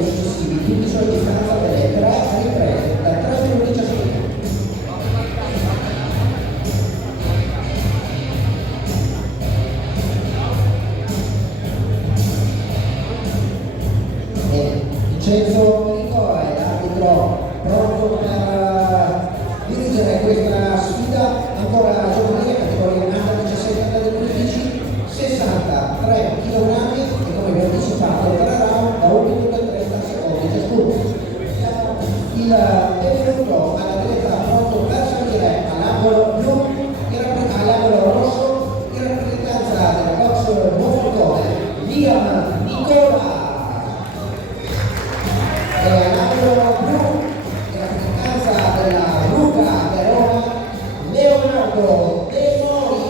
quelli successivi, quindi sono in distanza delle 3 riprese, da 3 minuti ciascuno. Bene, Vincenzo Nico è l'arbitro pronto per dirigere questa sfida ancora giovanile, categoria under 17 under 15, 63 kg e come vi ho anticipato 3 round da 1 minuto e 30 secondi ciascuno. Il benvenuto alla diretta pronto per salire all'angolo blu, all'angolo rosso, in rappresentanza della box Monfalcone, Liam Nicola. E all'angolo blu, in rappresentanza della Luca Verona, Leonardo De Mori.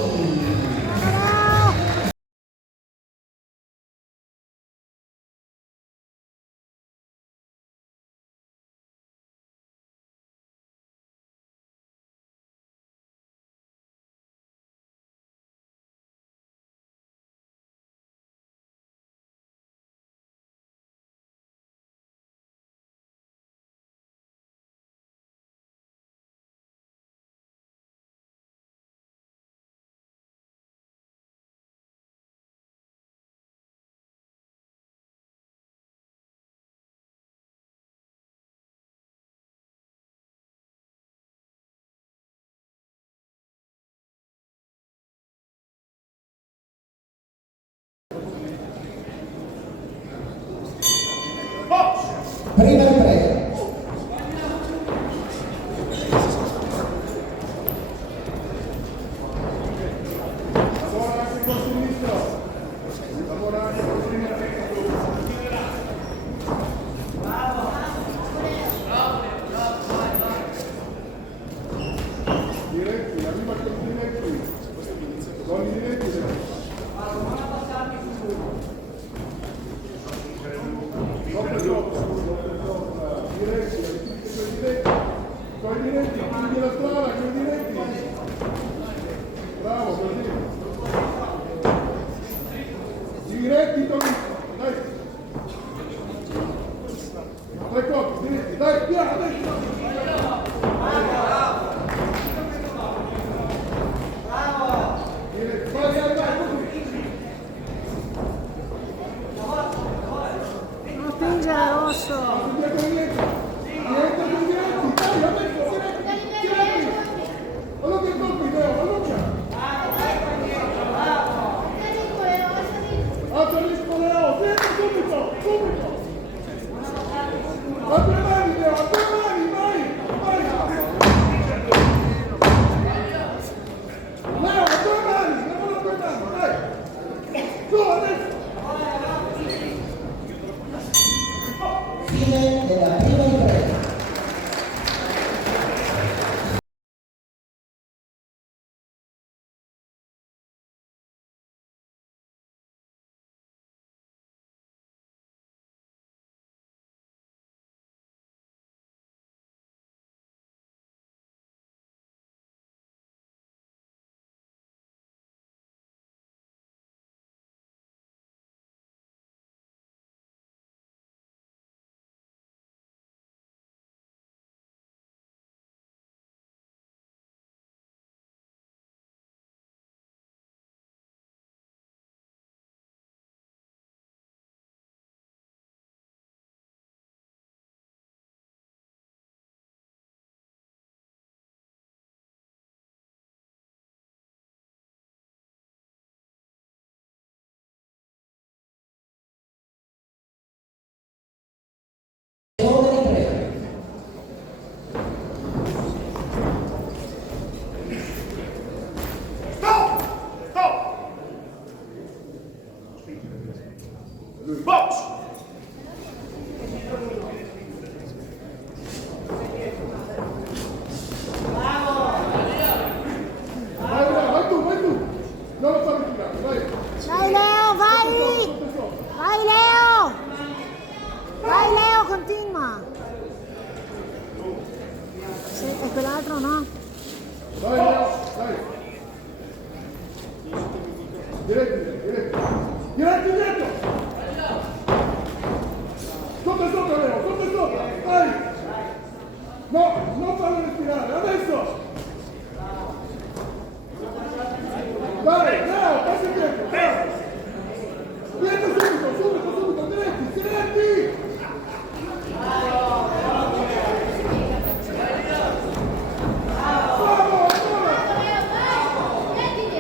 Prima ripresa. Bravo, così. Diretti, dai. Tre colpi, diretti, dai, piano, dai. Diretti, vai, vai, vai, così. Non spingere rosso. Fine della prima ripresa. Seconda ripresa. Stop! Box! Vai tu! Non lo fammi tirare, vai! Vai Leo, vai! Vai Leo! Vai Leo, continua! Sì, e quell'altro no? Vai, dai! Diretto! Stop! sopra, Leo, sopra, vai! No, non farlo respirare, adesso! Vai, Leo, passi indietro, vai! Dietro subito, diretti! Bravo, ancora!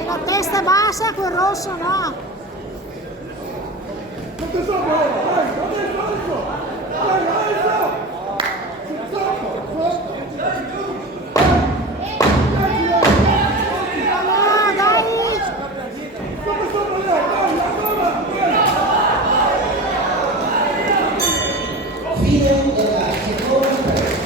La testa bassa, quel rosso no. Sotto sopra, Leo, vai, adesso! Vai, adesso! Sotto! Leo, dai. Sopra, Leo, vai, ancora! Fine della seconda fase.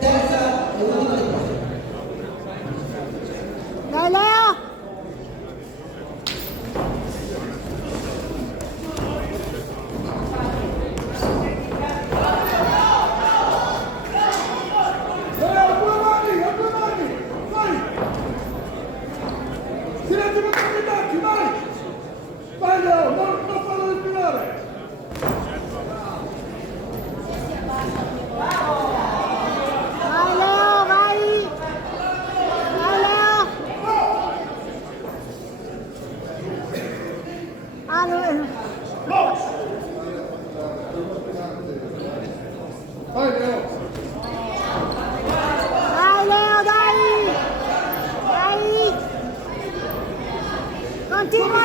Terza e ultima ripresa. Dai, Leo. Leo, a due mani, vai! Silenzio per i tacchi, vai! Vai, Leo, non farlo respirare! Vai, Leo, vai. Vai, Leo. Ah, lui. Vai, Leo! Dai, Leo, dai. Vai. Continua.